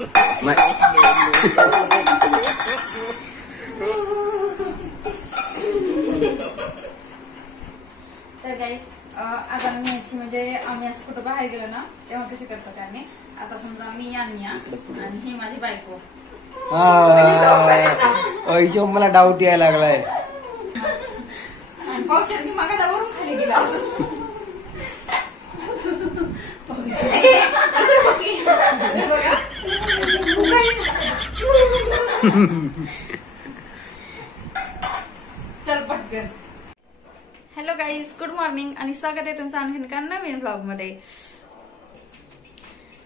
तर गाईज आता मी म्हणजे आम्ही असं कुठं बाहेर गेलो ना तेव्हा कसे करतात त्याने. आता समजा मी आणि ही माझी बायको. ऐशो मला डाऊट यायला लागलाय. आणि पावसाळ्यात की मागायला वरून खाली गेला असं. चल पटकन. हॅलो गाईज, गुड मॉर्निंग आणि स्वागत आहे तुमचं आणखीन एका नवीन ब्लॉग मध्ये.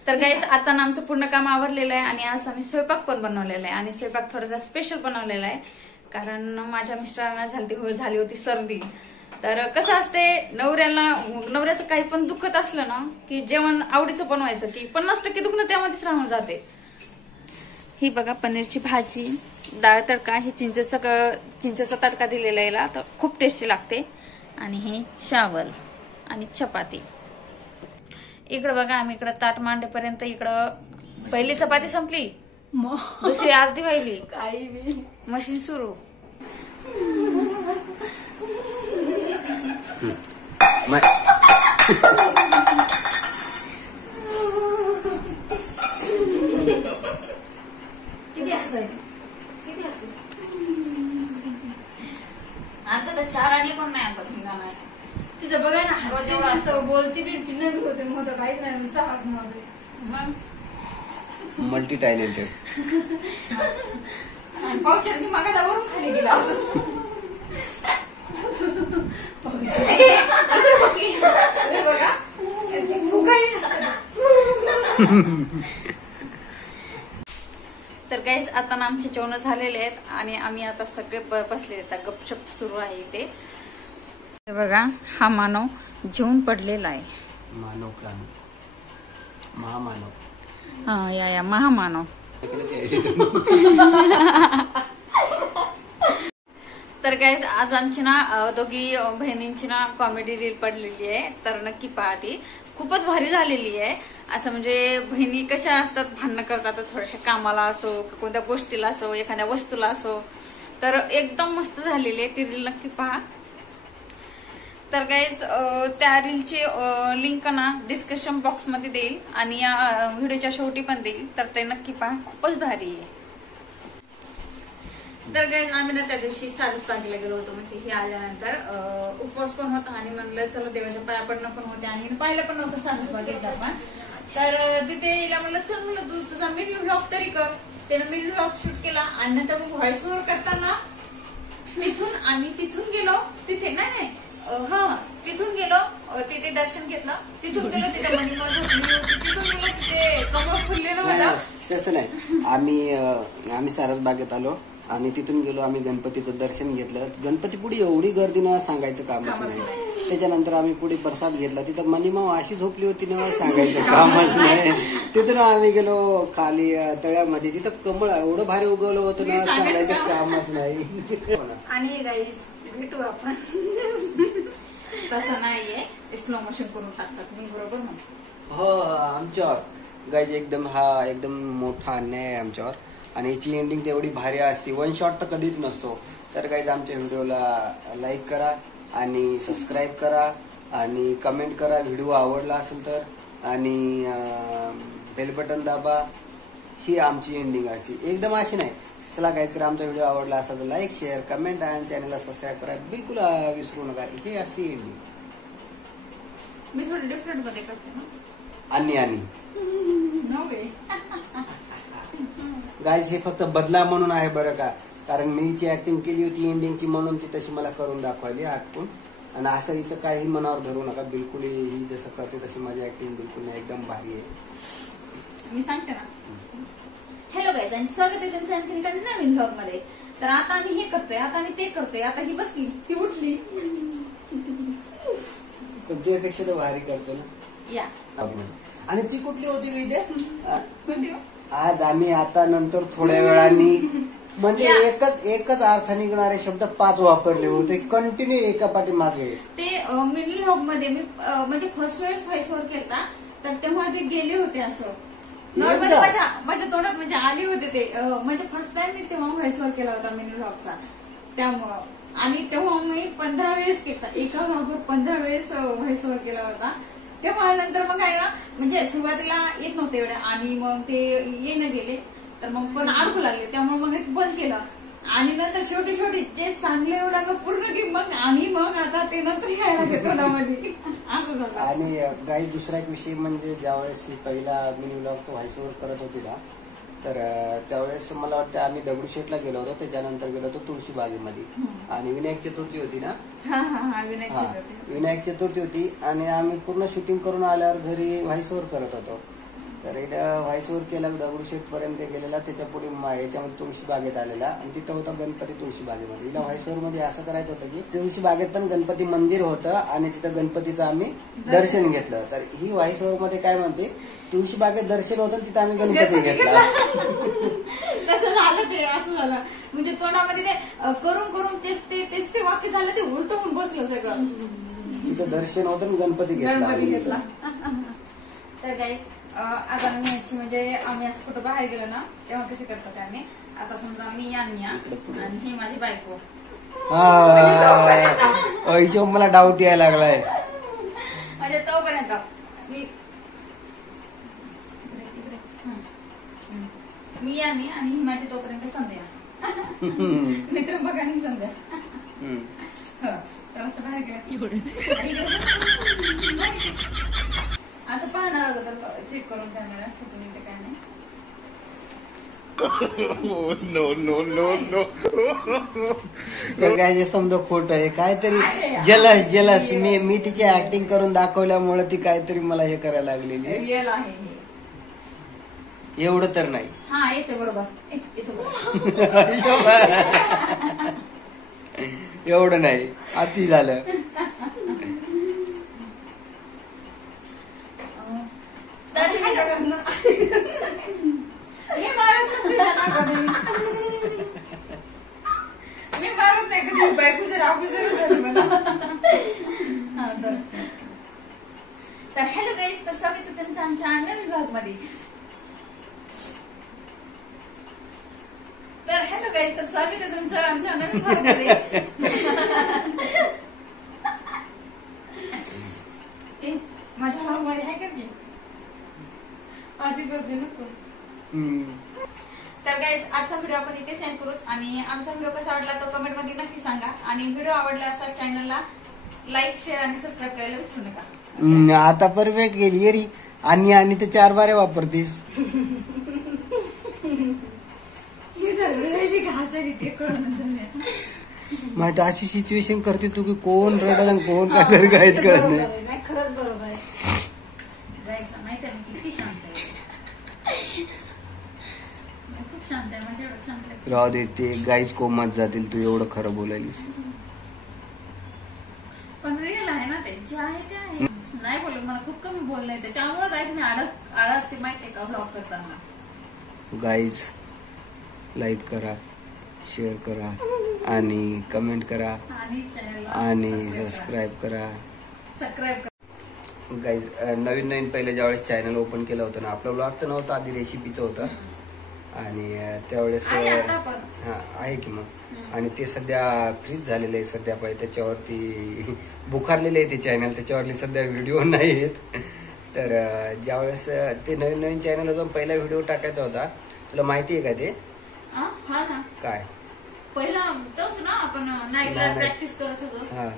तर गाईज आता ना आमचं पूर्ण काम आवरलेलं आहे आणि आज आम्ही स्वयंपाक पण बनवलेला आहे आणि स्वयंपाक थोडासा स्पेशल बनवलेला आहे कारण माझ्या मिस्टरांना झाली होती सर्दी. तर कसं असते नवऱ्याचं काही पण दुखत असलं ना की जेवण आवडीचं बनवायचं की 50% दुखणं त्यामध्येच राहून जाते. ही बघा पनीरची भाजी, डाळ तडका, हे चिंचेचा तडका दिलेला याला तर खूप टेस्टी लागते. आणि हे चावल आणि चपाती. इकडं बघा आम्ही इकडं ताट मांडेपर्यंत इकडं पहिली चपाती संपली, दुसरी अर्धी व्हायली, मशीन सुरू. किती हसायचं आमचं तर 4 आणि पण नाही आता ठिकाण आहे तिचं. बघा ना असं बोलती बी नवी होते मग काहीच नाही नुसतं हसणं होते. मग मल्टी टॅलेंटेड. आणि पावसाळ्यात की मागायला वरून खाली गेला असं. बघा तर गाईज आता ना आमचे जेवण झालेले आहेत आणि आम्ही आता सगळे बसलेले आहेत. गपशप सुरू आहे इथे. बघा हा मानव जेवून पडलेला आहे. मानव प्राणी, महामानव. हा या महामानव. तर गाईज आज आमची ना दोघी बहिणींची ना कॉमेडी रील पडलेली आहे तर नक्की पहा ती. खूपच भारी झालेली आहे. असं म्हणजे बहिणी कशा असतात, भांडणं करतात थोड्याशा कामाला असो कोणत्या गोष्टीला असो एखाद्या वस्तूला असो, तर एकदम मस्त झालेली आहे ती रील. नक्की पहा. तर गाईज त्या रीलची लिंक ना डिस्क्रिप्शन बॉक्स मध्ये देईल आणि या व्हिडिओच्या शेवटी पण देईल तर ते नक्की पहा. खूपच भारी आहे. तर गाईज आम्ही ना त्या दिवशी सारसबागेला गेलो होतो. म्हणजे हे आल्यानंतर उपवास पण होता आणि म्हणलं चला देवाच्या पाया पडणं पण होते आणि पाहिलं पण नव्हतं सारसबागेत आपण. तर तिथे येईल म्हणलं चल म्हणलं तू तुझा मिनी व्लॉग तरी कर. त्यानं मिनी व्लॉग शूट केला आणि नंतर मग व्हॉइस ओव्हर करताना तिथून गेलो तिथे नाही तिथून गेलो तिथे दर्शन घेतलं. तिथून गेलो तिथे मणिमा झोपली होती. तिथून गेलो तिथे कमळ फुललेलं मला. तसं नाही, आम्ही सारसबागेत आलो आणि तिथून गेलो आम्ही गणपतीचं दर्शन घेतलं. गणपती पुढे एवढी गर्दी ना सांगायचं कामच नाही. त्याच्यानंतर आम्ही पुढे प्रसाद घेतला. तिथं मनीमाव अशी झोपली होती ना सांगायचं कामच नाही. तिथून आम्ही गेलो खाली तळ्यामध्ये, तिथं कमळ एवढं भारी उगवलं होतं ना सांगायचं कामच नाही. आणि गाईज भेटू आपण. तसं नाहीये, स्लो मोशन करून टाकतात तुम्ही बरोबर ना. हो आमच्यावर गाईज एकदम मोठा अन्याय आहे आमच्यावर आणि याची एंडिंग तेवढी भारी असते. 1 शॉट तर कधीच नसतो. तर गाईज आमच्या व्हिडिओला लाईक करा आणि सबस्क्राईब करा आणि कमेंट करा व्हिडिओ आवडला असेल तर, आणि बेल बटन दाबा. ही आमची एंडिंग असते, एकदम अशी नाही. चला गाईज, जर आमचा व्हिडिओ आवडला असेल तर लाईक शेअर कमेंट आणि चॅनलला सबस्क्राईब करा बिलकुल विसरू नका. ही असते एंडिंग. मी थोडी डिफरंट मध्ये करते ना. आणि नो वे गाईज हे फक्त बदला म्हणून आहे बरं का, कारण मी जी ऍक्टिंग केली होती एंडिंगची म्हणून ती तशी मला करून दाखवायली आठवून. आणि असं हिचं काही मनावर धरू नका बिलकुल. ही जसं करते तशी माझी ऍक्टिंग बिलकुल नाही, एकदम भारी आहे. मी सांगते ना. हॅलो गाईज आणि स्वागत आहे तुमचं आणखी एका नवीन ब्लॉग मध्ये. तर आता आम्ही हे करतोय, आता आम्ही ते करतोय. आता ही बसली ती उठली पण त्यापेक्षा तर भारी करतो ना या. आणि ती कुठली होती का इथे? कोणती? आज आम्ही आता नंतर थोड्या वेळाने म्हणजे एकच अर्थ निघणारे शब्द 5 वापरले होते कंटिन्यू एका पाठी मागे. ते मिनी व्लॉग मध्ये मी म्हणजे फर्स्ट वेळेस व्हॉइस ओव्हर केला तर तेव्हा ते गेले होते असं नॉर्मल एकदा माझ्या तोंडात म्हणजे आली होते ते म्हणजे फर्स्ट टाइम मी तेव्हा व्हॉइस ओव्हर केला होता मिनी व्लॉगचा त्यामुळं आणि तेव्हा मी 15 वेळेस केला एका व्लॉगवर 15 वेळेस व्हॉइस ओव्हर केला होता तेव्हा नंतर मग आहे ना म्हणजे सुरुवातीला येत नव्हते एवढे आणि मग ते येणं गेले तर मग पण अडकू लागले त्यामुळे मग एक बंद केलं आणि नंतर शेवटी जे चांगले एवढं पूर्ण की मग आणि मग आता ते नंतर यायला लागले तोंडामध्ये असं झालं. आणि काही दुसरा एक विषय म्हणजे ज्यावेळेस पहिला मिनी व्लॉगचं व्हॉइस ओव्हर करत होती ना तर त्यावेळेस मला वाटतं आम्ही दगडूशेठला गेलो होतो त्याच्यानंतर गेलो होतो तुळशीबागेमध्ये आणि विनायक चतुर्थी होती ना. विनायक चतुर्थी होती आणि आम्ही पूर्ण शूटिंग करून आल्यावर घरी व्हॉइस ओव्हर करत होतो तर व्हॉइस ओव्हर केला दगडूशेठ पर्यंत गेलेला त्याच्या पुढे याच्यामध्ये तुळशीबागेत आलेला आणि तिथं होता गणपती तुळशीबागेमध्ये. हिला व्हॉइस ओव्हर मध्ये असं करायचं होतं की तुळशीबागेत पण गणपती मंदिर होतं आणि तिथं गणपतीचं आम्ही दर्शन घेतलं तर ही व्हॉइस ओव्हर मध्ये काय म्हणते तुळशीबागेत दर्शन होतं तिथं आम्ही गणपती घेतला. कसं झालं ते असं झालं म्हणजे तोंडामध्ये ते करून तेच ते वाक्य झालं ते उलट होऊन बसलं सगळं तिथं दर्शन होतं आणि गणपती घेतला. तर गाईज आता मी याची म्हणजे आम्ही असं कुठं बाहेर गेलो ना तेव्हा कसे करतात त्याने आता समजा मी आणि ही माझी बायको हिशोब मला डाऊट यायला लागलाय म्हणजे तोपर्यंत मी आणि ही माझी तोपर्यंत संध्या मित्र बघा आणि संध्या तर असं बाहेर गेला असं पाहणार अगोदर चेक करून कॅमेरा फोटो येते काय नाही. तर काय जे समजा खोट आहे काहीतरी जलस मी तिची ऍक्टिंग करून दाखवल्यामुळे ती काहीतरी मला हे करायला लागलेली रिअल आहे एवढं तर नाही. हा येते बरोबर एवढं नाही अति झालं. मी मारत नाही कधी बायको जर अगोदर झाली मला. तर हॅलो गाईज तर स्वागत आहे तुमचं आमच्या नवीन ब्लॉग मध्ये. तर हॅलो गाईज तर स्वागत आहे तुमचं आमच्या नवीन ब्लॉग मध्ये. माझ्या ब्लॉग मध्ये आहे का की अजिबात नको. तर गाईज आजचा व्हिडिओ आपण इथे सेंड करू आणि आमचा व्हिडिओ कसा आवडला तो कमेंट मध्ये नक्की सांगा आणि व्हिडिओ आवडला असा चॅनलला लाईक शेअर आणि सबस्क्राईब करायला विसरू नका. आता परफेक्ट गेली रे आणि ते 4 बारे वापरतीस माहिती अशी सिच्युएशन करते तू की कोण रडत आणि कोण काय काहीच कळत नाही. खरंच बरोबर आहे गाईज माहिती आहे मी किती शांत आहे खूप शांत आहे माझ्या एवढं शांत आहे. राहू दे ते गाईच कोमात जातील तू एवढं खरं बोलायलीस पण रिअल आहे ना ते जे आहे ते आहे. नाही बोलत मला खूप कमी बोलणं येते त्यामुळे गाईज मी अडकते माहितीये का ब्लॉग करताना. गाईज लाईक करा शेअर करा आणि कमेंट करा आणि चॅनलला आणि सबस्क्राईब करा. गाईज नवीन पहिले ज्यावेळेस चॅनल ओपन केलं होतं ना आपलं ब्लॉगचं नव्हतं आधी रेसिपीचं होतं आणि त्यावेळेस हा आहे की मग आणि ते सध्या फ्रीज झालेलं आहे सध्या पाहिजे त्याच्यावरती बुखारलेले आहे ते चॅनल त्याच्यावरती सध्या व्हिडिओ नाही आहेत. तर ज्यावेळेस ते नवीन चॅनल होतं पहिला व्हिडिओ टाकायचा होता तुला माहिती आहे का ते? हा ना काय पहिला तोच ना आपण नाईटला प्रॅक्टिस करत होतो. हा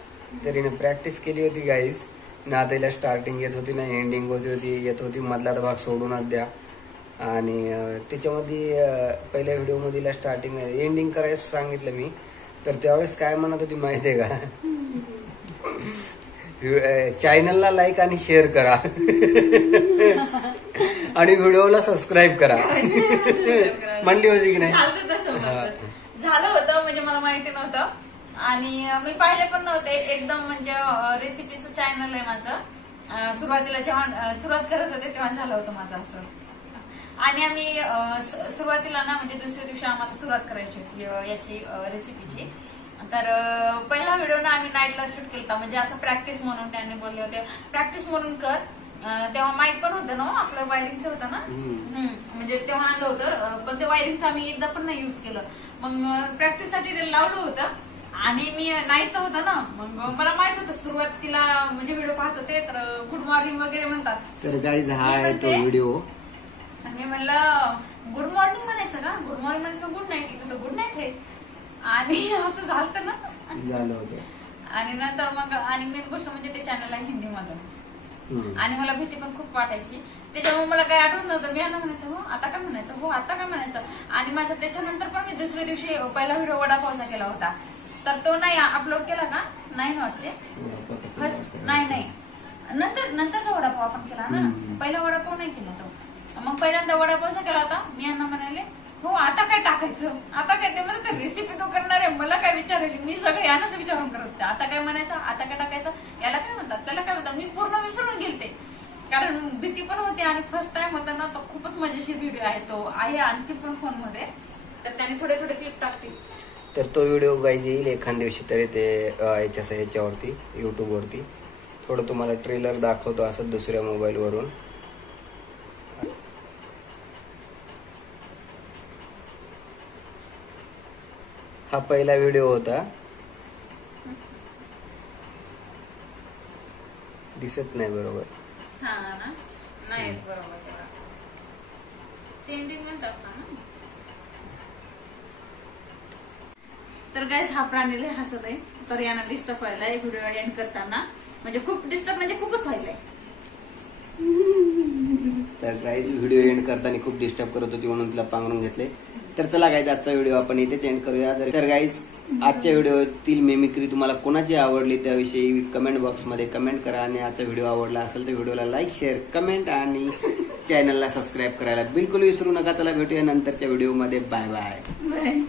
तरी प्रॅक्टिस केली होती गाईज ना त्याला स्टार्टिंग येत होती ना एंडिंग येत होती मधला भाग सोडूनच द्या आणि त्याच्यामध्ये पहिल्या व्हिडिओ मध्ये स्टार्टिंग एंडिंग करायचं सांगितलं मी तर त्यावेळेस काय म्हणत होती माहितीये का चॅनलला लाईक आणि शेअर करा आणि व्हिडिओला सबस्क्राईब करा म्हणली होती की नाही? झालं होतं म्हणजे मला माहिती नव्हतं आणि मी पाहिले पण नव्हते एकदम म्हणजे रेसिपीचं चॅनल आहे माझं. सुरुवातीला जेव्हा सुरुवात करत होते तेव्हा झालं होतं माझं असं आणि आम्ही सुरुवातीला ना म्हणजे दुसऱ्या दिवशी आम्हाला सुरुवात करायची होती याची रेसिपीची. तर पहिला व्हिडिओ ना आम्ही नाईटला शूट केला होता म्हणजे असं प्रॅक्टिस म्हणून त्यांनी बोलले होते प्रॅक्टिस म्हणून कर तेव्हा माईक पण होतं ना आपलं, वायरिंगचं होतं ना. म्हणजे तेव्हा आणलं होतं, पण ते वायरिंगचं आम्ही एकदा पण नाही युज केलं. मग प्रॅक्टिस साठी ते लावलं होतं आणि मी नाईटचं होतं ना, मग मला माहित होतं सुरुवातीला म्हणजे व्हिडिओ पाहत होते तर गुड मॉर्निंग वगैरे म्हणतात. तर गाईज हा आहे तो व्हिडिओ. मी म्हणलं गुड मॉर्निंग म्हणायचं का, गुड मॉर्निंग म्हणायचं गुड नाईट, इथं तर गुड नाईट आहे. आणि असं झालं ना, झालं होतं. आणि नंतर मग आणि मेन गोष्ट म्हणजे ते चॅनल आहे हिंदीमधून, आणि मला भीती पण खूप वाटायची. त्याच्यामुळे मला काही आठवत नव्हतं. मी यांना म्हणायचं हो आता काय म्हणायचं, हो आता काय म्हणायचं. आणि माझा त्याच्यानंतर पण मी दुसऱ्या दिवशी पहिला व्हिडिओ वडापावचा केला होता, तर तो नाही अपलोड केला का, नाही वाटते फर्स्ट, नाही नंतरचा वडापाव आपण केला ना, पहिला वडापाव नाही केला तो. मग पहिल्यांदा वडापावचा केला होता. मी यांना म्हणाले हो आता काय टाकायचं, आता काय, ते म्हणजे रेसिपी तो करणार आहे, मला काय विचारायली, मी सगळे यांनाच विचारून करत होते. आता काय म्हणायचं, आता काय टाकायचं, याला काय म्हणतात, त्याला काय म्हणतात, मी पूर्ण विसरून गेलते. कारण भीती पण होती आणि फर्स्ट टाइम होता ना, तो खूपच मजेशीर व्हिडिओ आहे. तो आहे आणखी पण फोन मध्ये, तर त्याने थोडे थोडे क्लिप टाकतील. तर तो व्हिडिओ गाईज येईल एखाद दिवशी तरी ते ह्याच्यावरती युट्यूब वरती. थोडं तुम्हाला ट्रेलर दाखवतो असं दुसऱ्या मोबाईल वरून. हा पहिला व्हिडिओ होता, दिसत नाही बरोबर. हा ना, नाही बरोबर एंडिंग म्हणतात ना. तर गाईस हा प्राणी लय हसत आहे, तर यांना डिस्टर्ब व्हायला व्हिडिओ एंड करताना, म्हणजे खूप डिस्टर्ब म्हणजे खूपच व्हायलाय. तर गाईज व्हिडिओ एंड करताना खूप डिस्टर्ब करत होती म्हणून तिला पांघरून घेतले. तर चला गाईज आजचा व्हिडिओ आपण इथेच एंड करूया. तर गाईज आजच्या व्हिडिओतील मिमिक्री तुम्हाला कोणाची आवडली त्याविषयी कमेंट बॉक्समध्ये कमेंट करा. आणि आजचा व्हिडिओ आवडला असेल तर व्हिडिओला लाईक, शेअर, कमेंट आणि चॅनलला सबस्क्राईब करायला बिलकुल विसरू नका. चला भेटूया नंतरच्या व्हिडिओमध्ये. Bye bye.